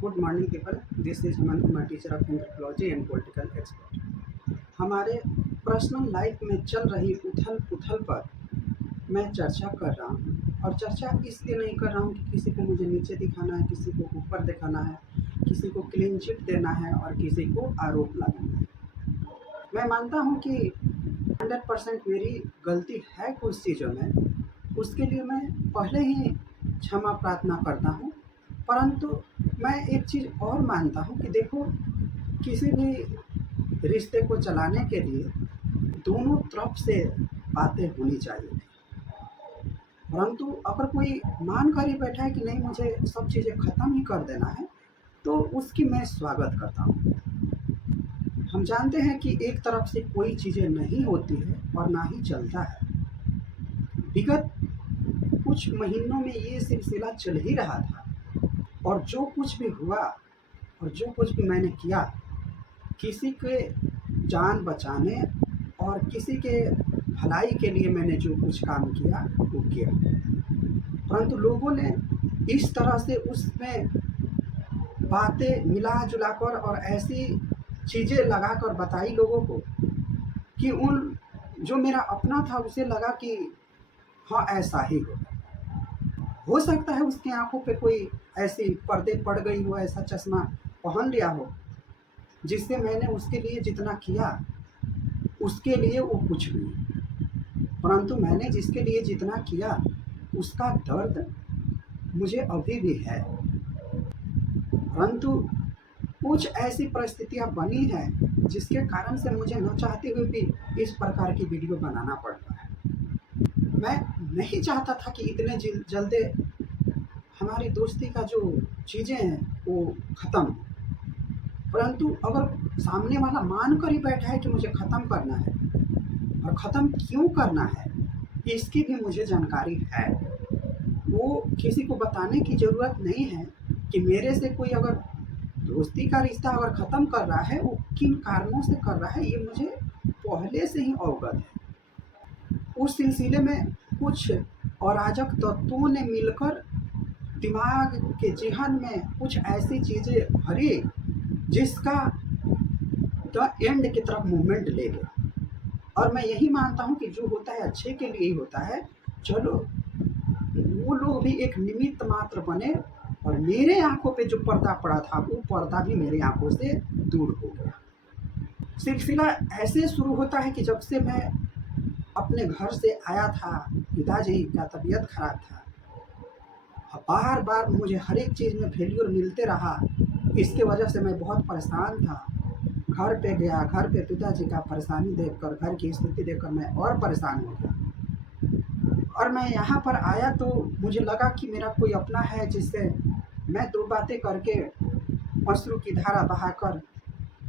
Good morning people, this is Hemant Kumar, teacher of anthropology and political expert. हमारे personal life में चल रही उथल पुथल पर मैं चर्चा कर रहा हूँ। और चर्चा इसलिए नहीं कर रहा हूँ कि किसी को मुझे नीचे दिखाना है, किसी को ऊपर दिखाना है, किसी को क्लीन चिट देना है और किसी को आरोप लगाना है। मैं मानता हूँ कि 100% मेरी गलती है कुछ चीज़ों में, उसके लिए मैं पहले ही क्षमा प्रार्थना करता हूँ। परंतु मैं एक चीज़ और मानता हूँ कि देखो, किसी भी रिश्ते को चलाने के लिए दोनों तरफ से बातें होनी चाहिए। परंतु अगर कोई मान कर ही बैठा है कि नहीं, मुझे सब चीज़ें ख़त्म ही कर देना है, तो उसकी मैं स्वागत करता हूँ। हम जानते हैं कि एक तरफ से कोई चीज़ें नहीं होती है और ना ही चलता है। विगत कुछ महीनों में ये सिलसिला चल ही रहा था, और जो कुछ भी हुआ और जो कुछ भी मैंने किया, किसी के जान बचाने और किसी के भलाई के लिए मैंने जो कुछ काम किया वो किया। परंतु लोगों ने इस तरह से उसमें बातें मिला जुला कर और ऐसी चीज़ें लगा कर बताई लोगों को कि उन जो मेरा अपना था उसे लगा कि हाँ, ऐसा ही हो सकता है उसकी आंखों पे कोई ऐसी पर्दे पड़ गई हो, ऐसा चश्मा पहन लिया हो जिससे मैंने उसके लिए जितना किया उसके लिए वो कुछ नहीं। परंतु मैंने जिसके लिए जितना किया उसका दर्द मुझे अभी भी है। परंतु कुछ ऐसी परिस्थितियां बनी हैं जिसके कारण से मुझे न चाहते हुए भी इस प्रकार की वीडियो बनाना पड़ रहा है। मैं नहीं चाहता था कि इतने जल्दी हमारी दोस्ती का जो चीज़ें हैं वो ख़त्म हो। परंतु अगर सामने वाला मान कर ही बैठा है कि मुझे ख़त्म करना है, और ख़त्म क्यों करना है इसकी भी मुझे जानकारी है। वो किसी को बताने की ज़रूरत नहीं है कि मेरे से कोई अगर दोस्ती का रिश्ता अगर ख़त्म कर रहा है, वो किन कारणों से कर रहा है, ये मुझे पहले से ही अवगत है। उस सिलसिले में कुछ अराजक तत्वों ने मिलकर दिमाग के ज़हन में कुछ ऐसी चीज़ें भरी जिसका द एंड की तरफ मूवमेंट ले गया। और मैं यही मानता हूँ कि जो होता है अच्छे के लिए ही होता है। चलो, वो लोग भी एक निमित्त मात्र बने और मेरे आंखों पे जो पर्दा पड़ा था वो पर्दा भी मेरे आंखों से दूर हो गया। सिलसिला ऐसे शुरू होता है कि जब से मैं अपने घर से आया था, पिताजी का तबीयत खराब था, बार बार मुझे हर एक चीज़ में फेलियर मिलते रहा। इसके वजह से मैं बहुत परेशान था। घर पे गया, घर पे पिताजी का परेशानी देखकर, घर की स्थिति देखकर मैं और परेशान हो गया। और मैं यहाँ पर आया तो मुझे लगा कि मेरा कोई अपना है जिससे मैं दो बातें करके अश्रु की धारा बहाकर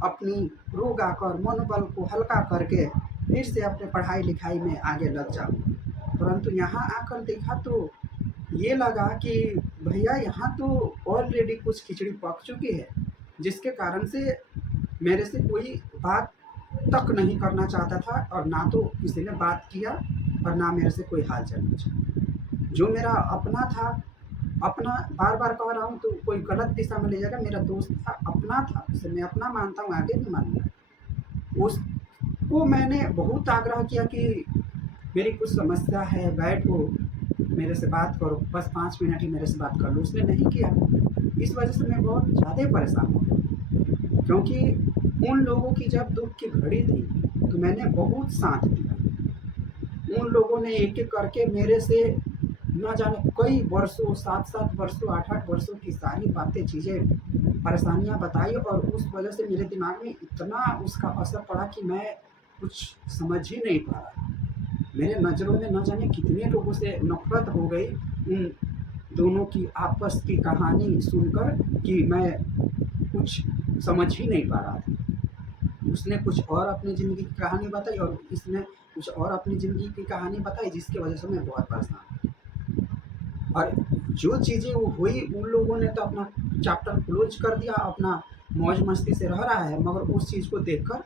अपनी रोग आकर मनोबल को हल्का करके फिर से अपने पढ़ाई लिखाई में आगे लग जाऊँ। परंतु यहाँ आकर देखा तो ये लगा कि भैया यहाँ तो ऑलरेडी कुछ खिचड़ी पक चुकी है, जिसके कारण से मेरे से कोई बात तक नहीं करना चाहता था और ना तो किसी ने बात किया और ना मेरे से कोई हाल चाल पूछा। जो मेरा अपना था, अपना बार बार कह रहा हूँ तो कोई गलत दिशा में ले जाएगा, मेरा दोस्त था, अपना था, उसे मैं अपना मानता हूँ, आगे भी मानूंगा। उसको मैंने बहुत आग्रह किया कि मेरी कुछ समस्या है, बैठो, मेरे से बात करो, बस 5 मिनट ही मेरे से बात कर लो। उसने नहीं किया। इस वजह से मैं बहुत ज़्यादा परेशान हूँ, क्योंकि उन लोगों की जब दुख की घड़ी थी तो मैंने बहुत साथ दिया। उन लोगों ने एक एक करके मेरे से न जाने कई वर्षों, 7-7 वर्षों, 8-8 वर्षों की सारी बातें, चीज़ें, परेशानियां बताई, और उस वजह से मेरे दिमाग में इतना उसका असर पड़ा कि मैं कुछ समझ ही नहीं पा रहा। मेरे नज़रों में न जाने कितने लोगों से नफरत हो गई उन दोनों की आपस की कहानी सुनकर कि मैं कुछ समझ ही नहीं पा रहा था। उसने कुछ और अपनी ज़िंदगी की कहानी बताई और इसने कुछ और अपनी ज़िंदगी की कहानी बताई, जिसकी वजह से मैं बहुत परेशान हूँ। और जो चीज़ें वो हुई, उन लोगों ने तो अपना चैप्टर क्लोज कर दिया, अपना मौज मस्ती से रह रहा है, मगर उस चीज़ को देखकर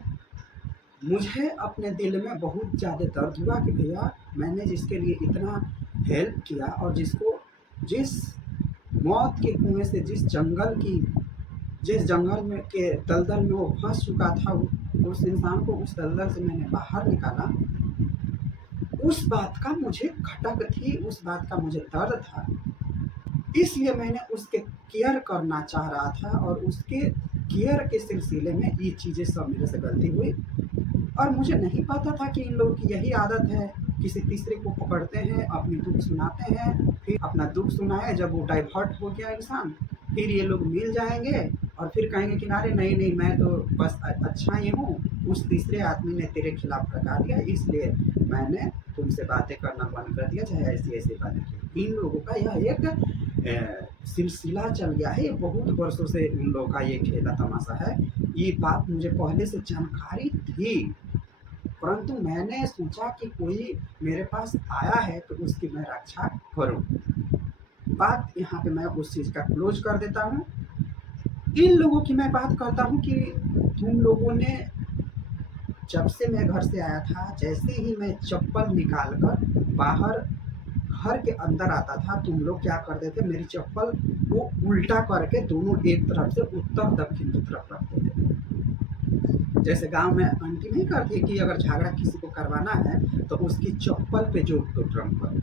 मुझे अपने दिल में बहुत ज़्यादा दर्द हुआ कि भैया, मैंने जिसके लिए इतना हेल्प किया और जिसको जिस मौत के कुएं से, जिस जंगल की जिस जंगल में के दलदल में वो फँस चुका था, उस इंसान को उस दलदल से मैंने बाहर निकाला। उस बात का मुझे खटक थी, उस बात का मुझे दर्द था। इसलिए मैंने उसके केयर करना चाह रहा था और उसके केयर के सिलसिले में ये चीज़ें सब मेरे से गलती हुई। और मुझे नहीं पता था कि इन लोगों की यही आदत है, किसी तीसरे को पकड़ते हैं, अपनी दुःख सुनाते हैं, फिर अपना दुःख सुनाए जब वो डाइवर्ट हो गया इंसान, फिर ये लोग मिल जाएँगे और फिर कहेंगे कि अरे नहीं, नहीं मैं तो बस अच्छा ही हूँ, उस तीसरे आदमी ने तेरे खिलाफ भड़का दिया इसलिए मैंने तुमसे बातें करना बंद कर दिया, चाहे ऐसी-ऐसी बातें की। इन लोगों का यह एक सिलसिला चल गया है, ये बहुत वर्षों से इन लोगों का ये खेला तमाशा है। ये बात मुझे पहले से जानकारी थी, परंतु मैंने सोचा कि कोई मेरे पास आया है तो उसकी मैं रक्षा करूँ। बात यहाँ पे मैं उस चीज़ का क्लोज़ कर देता हूँ। इन लोगों की मैं बात करता हूँ कि तुम लोगों ने जब से मैं घर से आया था, जैसे ही मैं चप्पल निकाल कर बाहर घर के अंदर आता था, तुम लोग क्या करते थे, मेरी चप्पल को उल्टा करके दोनों एक तरफ से उत्तर दक्षिण की तरफ रखते थे। जैसे गाँव में आंटी नहीं करती कि अगर झगड़ा किसी को करवाना है तो उसकी चप्पल पे जोड़ दो ड्रम पर।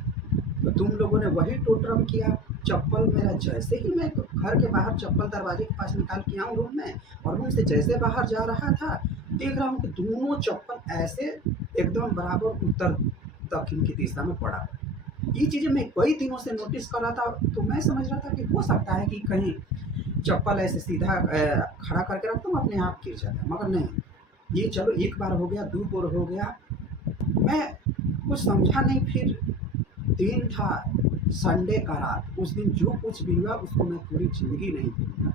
तो तुम लोगों ने वही टोटरम किया। चप्पल मेरा जैसे ही मैं घर के बाहर चप्पल दरवाजे के पास निकाल के आऊँ रूम में और रूम से जैसे बाहर जा रहा था, देख रहा हूँ कि दोनों चप्पल ऐसे एकदम बराबर उत्तर दक्षिण की दिशा में पड़ा है। ये चीज़ें मैं कई दिनों से नोटिस कर रहा था, तो मैं समझ रहा था कि हो सकता है कि कहीं चप्पल ऐसे सीधा खड़ा करके रखता हूँ अपने आप गिर जाता है, मगर नहीं। ये चलो एक बार हो गया, 2 बार हो गया, मैं कुछ समझा नहीं। फिर दिन था संडे का रात, उस दिन जो कुछ भी हुआ उसको मैं पूरी ज़िंदगी नहीं भूलूँगा।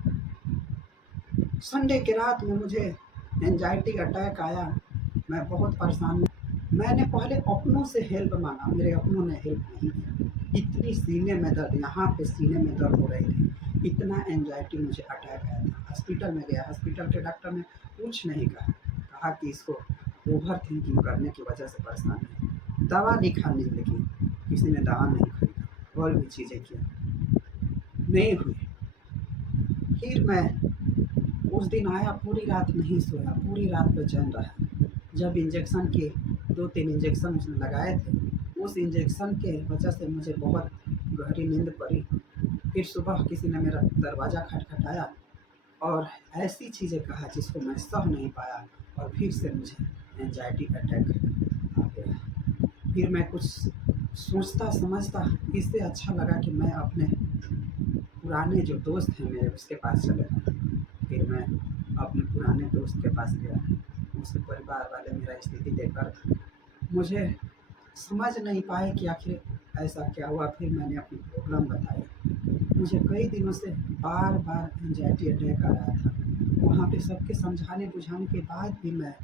संडे की रात में मुझे एंग्ज़ायटी अटैक आया, मैं बहुत परेशान हूँ। मैंने पहले अपनों से हेल्प माँगा, मेरे अपनों ने हेल्प नहीं की। इतनी सीने में दर्द, यहाँ पे सीने में दर्द हो रही थी, इतना एंग्ज़ायटी मुझे अटैक आया था। हॉस्पिटल में गया, हॉस्पिटल के डॉक्टर ने कुछ नहीं कहा, कहा कि इसको ओवरथिंकिंग करने की वजह से परेशानी है। दवा लिखा नहीं, लेकिन किसी ने दवा नहीं खरीदा और भी चीज़ें की, नहीं हुई। फिर मैं उस दिन आया, पूरी रात नहीं सोया, पूरी रात बेचैन रहा। जब इंजेक्शन के 2-3 इंजेक्शन उसने लगाए थे, उस इंजेक्शन के वजह से मुझे बहुत गहरी नींद पड़ी। फिर सुबह किसी ने मेरा दरवाज़ा खटखटाया और ऐसी चीज़ें कहा जिसको मैं सह नहीं पाया और फिर से मुझे एंग्ज़ायटी अटैक आ गया। फिर मैं कुछ सोचता समझता, इससे अच्छा लगा कि मैं अपने पुराने जो दोस्त हैं मेरे उसके पास चले गया। फिर मैं अपने पुराने दोस्त के पास गया, उसके परिवार वाले मेरा स्थिति देखकर मुझे समझ नहीं पाए कि आखिर ऐसा क्या हुआ। फिर मैंने अपनी प्रॉब्लम बताई। मुझे कई दिनों से बार-बार एंग्ज़ायटी अटैक आ रहा था। वहाँ पे सबके समझाने बुझाने के बाद भी मैं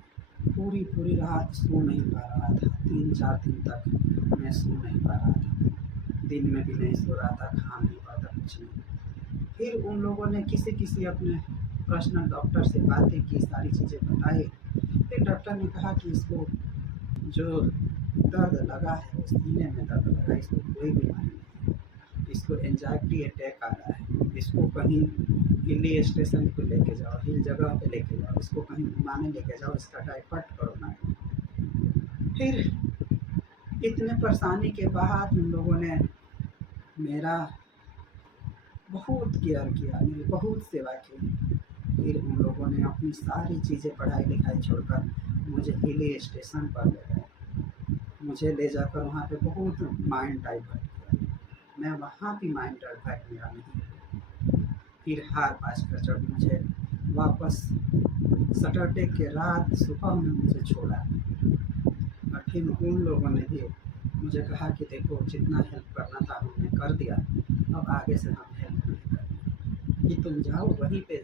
पूरी रात सो नहीं पा रहा था। 3-4 दिन तक मैं सो नहीं पा रहा था। दिन में भी नहीं सो रहा था, खा नहीं पाता, कुछ नहीं। फिर उन लोगों ने किसी-किसी अपने पर्सनल डॉक्टर से बातें की, सारी चीज़ें बताई। फिर डॉक्टर ने कहा कि इसको जो दर्द लगा है, वो सीने में दर्द लगा है, इसको कोई बीमारी नहीं है। इसको एंग्ज़ायटी अटैक आ रहा है। इसको कहीं हिली स्टेशन पे लेके जाओ, हिल जगह पे लेके जाओ, इसको कहीं घुमाने लेके जाओ, इसका डाइवर्ट करो ना। फिर इतने परेशानी के बाद उन लोगों ने मेरा बहुत केयर किया, मेरी बहुत सेवा की। फिर उन लोगों ने अपनी सारी चीज़ें पढ़ाई-लिखाई छोड़कर मुझे हिली स्टेशन पर ले गए। मुझे ले जाकर वहाँ पे बहुत माइंड डाइवर्ट किया। मैं वहाँ भी माइंड डाइवर्ट मेरा नहीं हुआ। फिर हार पास कर जब मुझे वापस सैटरडे के रात सुबह में मुझे छोड़ा और फिर उन लोगों ने भी मुझे कहा कि देखो जितना हेल्प करना था हमने कर दिया, अब आगे से हम हेल्प नहीं करेंगे, कि तुम जाओ वहीं पे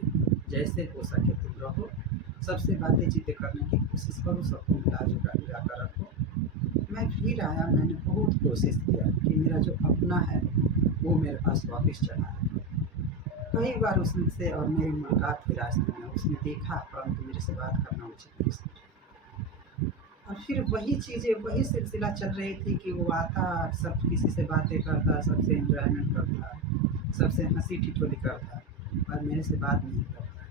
जैसे हो सके तुम रहो, सबसे बातें चीतें करने की कोशिश करो, सबको मिला कर रखो। मैं फिर आया, मैंने बहुत कोशिश किया कि मेरा जो अपना है वो मेरे पास वापस चला आए। कई बार उससे और मेरी मुलाकात हुई रास्ते में, उसने देखा परंतु मेरे से बात करना उचित नहीं समझा। और फिर वही चीज़ें, वही सिलसिला चल रही थी कि वो आता, सब किसी से बातें करता, सबसे एंजॉयमेंट करता, सबसे हँसी ठिठोली करता और मेरे से बात नहीं करता।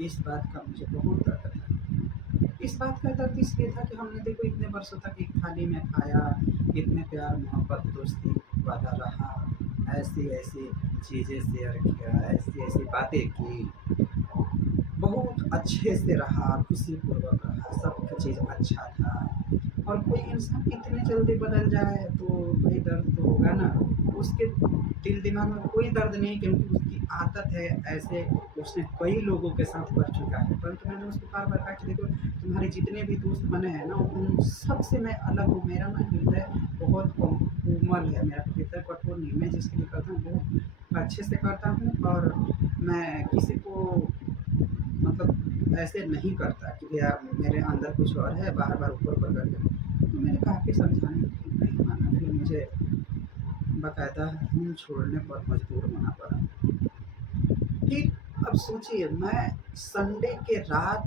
इस बात का मुझे बहुत दर्द था। इस बात का दर्द इसलिए था कि हमने देखो इतने वर्षों तक एक थाली में खाया, इतने प्यार मोहब्बत दोस्ती वाला रहा, ऐसी-ऐसी चीज़ें शेयर किया, ऐसी-ऐसी बातें की, बहुत अच्छे से रहा, खुशीपूर्वक रहा, सब चीज़ अच्छा था। और कोई इंसान इतनी जल्दी बदल जाए तो भाई दर्द तो होगा ना। उसके दिल दिमाग में कोई दर्द नहीं, क्योंकि उसकी आदत है ऐसे, उसने कई लोगों के साथ कर चुका है। परंतु मैंने उसको बार-बार कहा कि देखो तुम्हारे जितने भी दोस्त बने हैं ना, उन सब से मैं अलग हूँ। मेरा ना हृदय बहुत कोमल है, मेरा हृदय कठोर नहीं है। मैं जिसके लिए करता हूँ बहुत अच्छे से करता हूँ, और मैं किसी को मतलब ऐसे नहीं करता कि यार मेरे अंदर कुछ और है, बार-बार ऊपर-ऊपर करके। तो मैंने काफ़ी समझाने की, नहीं माना, फिर मुझे बाकायदा रूम छोड़ने पर मजबूर होना पड़ा। फिर अब सोचिए, मैं संडे के रात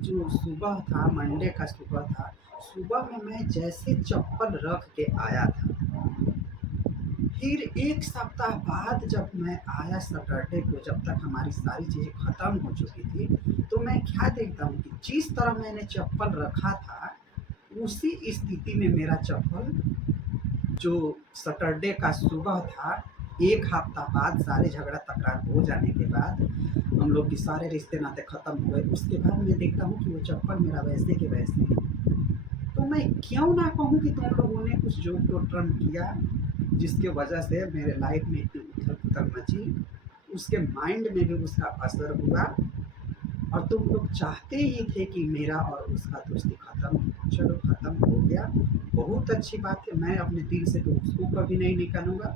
जो सुबह था, मंडे का सुबह था, सुबह में मैं जैसे चप्पल रख के आया था, फिर 1 सप्ताह बाद जब मैं आया सैटरडे को, जब तक हमारी सारी चीज़ें ख़त्म हो चुकी थी, तो मैं क्या देखता हूँ कि जिस तरह मैंने चप्पल रखा था, उसी स्थिति में मेरा चप्पल जो सैटरडे का सुबह था, 1 हफ्ता बाद सारे झगड़ा-तकरार हो जाने के बाद, हम लोग के सारे रिश्ते-नाते ख़त्म हो गए। उसके बाद मैं देखता हूँ कि वो चप्पल मेरा वैसे के वैसे है। तो मैं क्यों ना कहूँ कि तुम लोगों ने कुछ जोड़-तोड़ किया, जिसकी वजह से मेरे लाइफ में इतनी उथल-पुथल मची, उसके माइंड में भी उसका असर हुआ, और तुम लोग चाहते ही थे कि मेरा और उसका दोस्ती ख़त्म हो। चलो ख़त्म हो गया, बहुत अच्छी बात है। मैं अपने दिल से तो उसको कभी नहीं निकालूँगा,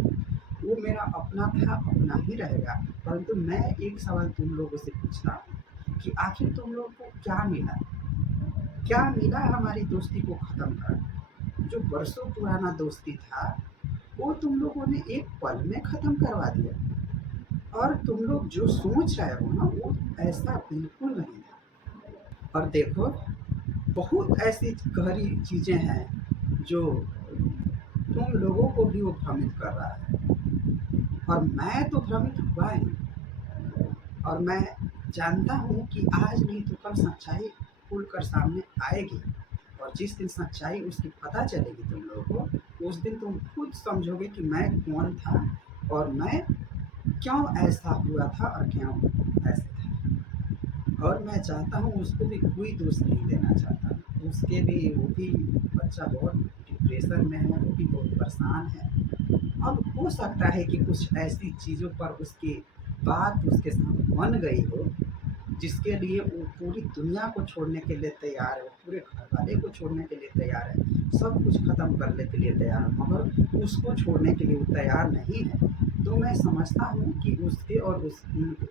वो मेरा अपना था, अपना ही रहेगा। परंतु मैं एक सवाल तुम लोगों से पूछता हूँ कि आखिर तुम लोग को क्या मिला? क्या मिला हमारी दोस्ती को ख़त्म कर? जो बरसों पुराना दोस्ती था, वो तुम लोगों ने एक पल में ख़त्म करवा दिया। और तुम लोग जो सोच रहे हो ना, वो ऐसा बिल्कुल नहीं था। और देखो, बहुत ऐसी गहरी चीज़ें हैं जो तुम लोगों को भी वो भ्रमित कर रहा है, और मैं तो भ्रमित हुआ ही। और मैं जानता हूँ कि आज नहीं तो कल सच्चाई खुल कर सामने आएगी, और जिस दिन सच्चाई उसकी पता चलेगी तुम लोगों को, उस दिन तुम खुद समझोगे कि मैं कौन था, और मैं क्यों ऐसा हुआ था, और क्यों ऐसे था। और मैं चाहता हूँ उसको भी कोई दोष नहीं देना चाहता। उसके भी, वो भी बच्चा बहुत डिप्रेशन में है, वो भी बहुत परेशान है। अब हो सकता है कि कुछ ऐसी चीज़ों पर उसकी बात उसके साथ बन गई हो, जिसके लिए वो पूरी दुनिया को छोड़ने के लिए तैयार है, वो पूरे घरवाले को छोड़ने के लिए तैयार है, सब कुछ ख़त्म करने के लिए तैयार है, मगर उसको छोड़ने के लिए वो तैयार नहीं है। तो मैं समझता हूँ कि उसके और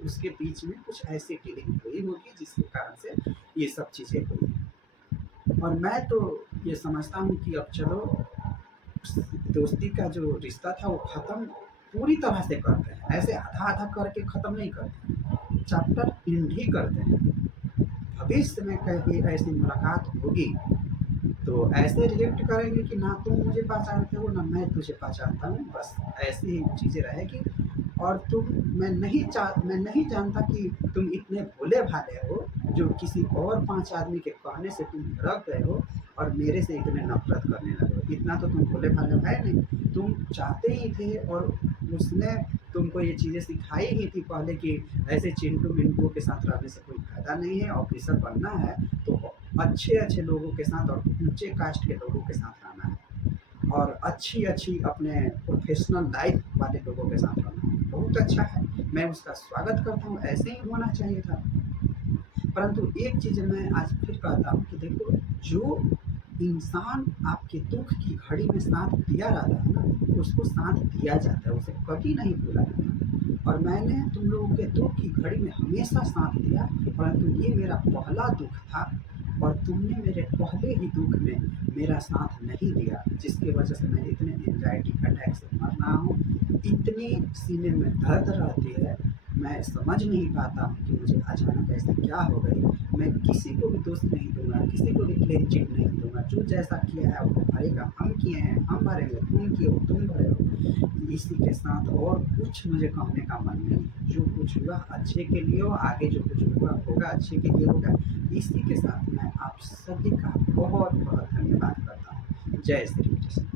उसके बीच में कुछ ऐसी डीलिंग हुई होगी, जिसके कारण से ये सब चीज़ें हुई। और मैं तो ये समझता हूँ कि अब चलो, उस दोस्ती का जो रिश्ता था वो ख़त्म पूरी तरह से करते हैं, ऐसे आधा-आधा करके ख़त्म नहीं करते हैं, चैप्टर एंड ही करते हैं। भविष्य में कभी ऐसी मुलाकात होगी, तो ऐसे रिएक्ट करेंगे कि ना तुम मुझे पहचानते हो, ना मैं तुझे पहचानता हूँ, बस ऐसी ही चीज़ें रहेगी। और मैं नहीं जानता कि तुम इतने भोले-भाले हो, जो किसी और 5 आदमी के कहने से तुम भड़क गए हो, और मेरे से इतने नफ़रत करने लगे हो। इतना तो तुम भोले-भाले है नहीं, तुम चाहते ही थे, और उसने तुमको ये चीज़ें सिखाई ही थी पहले कि ऐसे चिंटू-मिंटू के साथ रहने से कोई फ़ायदा नहीं है, ऑफ़िसर बनना है तो अच्छे-अच्छे लोगों के साथ और ऊँचे कास्ट के लोगों के साथ रहना है, और अच्छी-अच्छी अपने प्रोफ़ेशनल लाइफ़ वाले लोगों के साथ रहना है। बहुत अच्छा है, मैं उसका स्वागत करता हूँ, ऐसे ही होना चाहिए था। परंतु एक चीज़ मैं आज फिर कहता हूँ कि देखो, जो इंसान आपके दुःख की घड़ी में साथ दिया रहता है ना, उसको साथ दिया जाता है, उसे कभी नहीं भूला जाता। और मैंने तुम लोगों के दुःख की घड़ी में हमेशा साथ दिया, परंतु ये मेरा पहला दुःख था, और तुमने मेरे पहले ही दुःख में मेरा साथ नहीं दिया, जिसकी वजह से मैं इतने एंग्ज़ायटी अटैक से मर रहा हूँ, इतनी सीने में दर्द रहती है। मैं समझ नहीं पाता कि मुझे अचानक ऐसा क्या हो गई। मैं किसी को भी दोष नहीं दूँगा, किसी को भी क्लीन चिट नहीं दूँगा। जो जैसा किया है वो भरेगा, हम किए हैं हम भरेंगे, तुम किए हो तुम भरे हो। इसी के साथ और कुछ मुझे कहने का मन नहीं है। जो कुछ हुआ अच्छे के लिए हो, आगे जो कुछ हुआ होगा अच्छे के लिए होगा। इसी के साथ मैं आप सभी का बहुत-बहुत धन्यवाद करता हूँ। जय श्री कृष्ण।